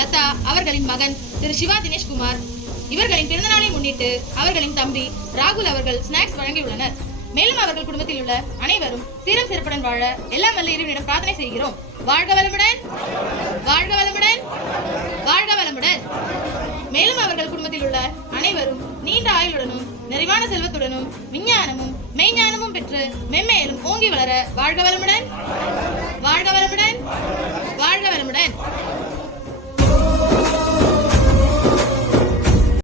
லதா அவர்களின் மகன் திரு சிவா தினேஷ்குமார் இவர்களின் பிறந்தநாளை முன்னிட்டு அவர்களின் தம்பி ராகுல் அவர்கள் ஸ்நாக்ஸ் வழங்கியுள்ளனர். மேலும் அவர்கள் குடும்பத்தில் உள்ள அனைவரும் சீரம் சிறப்புடன் வாழ எல்லாம் வல்ல இறைவனிடம் பிரார்த்தனை செய்கிறோம். வாழ்க வளமுடன், வாழ்க வளமுடன், வாழ்க வளமுடன். மேலும் அவர்கள் குடும்பத்தில் உள்ள அனைவரும் நீண்ட ஆயுளுடனும் நிறைவான செல்வத்துடனும் விஞ்ஞானமும் மெய்ஞானமும் பெற்று மென்மேலும் ஓங்கி வளர வாழ்க வளமுடன், வாழ்க வளமுடன், வாழ்க வளமுடன்.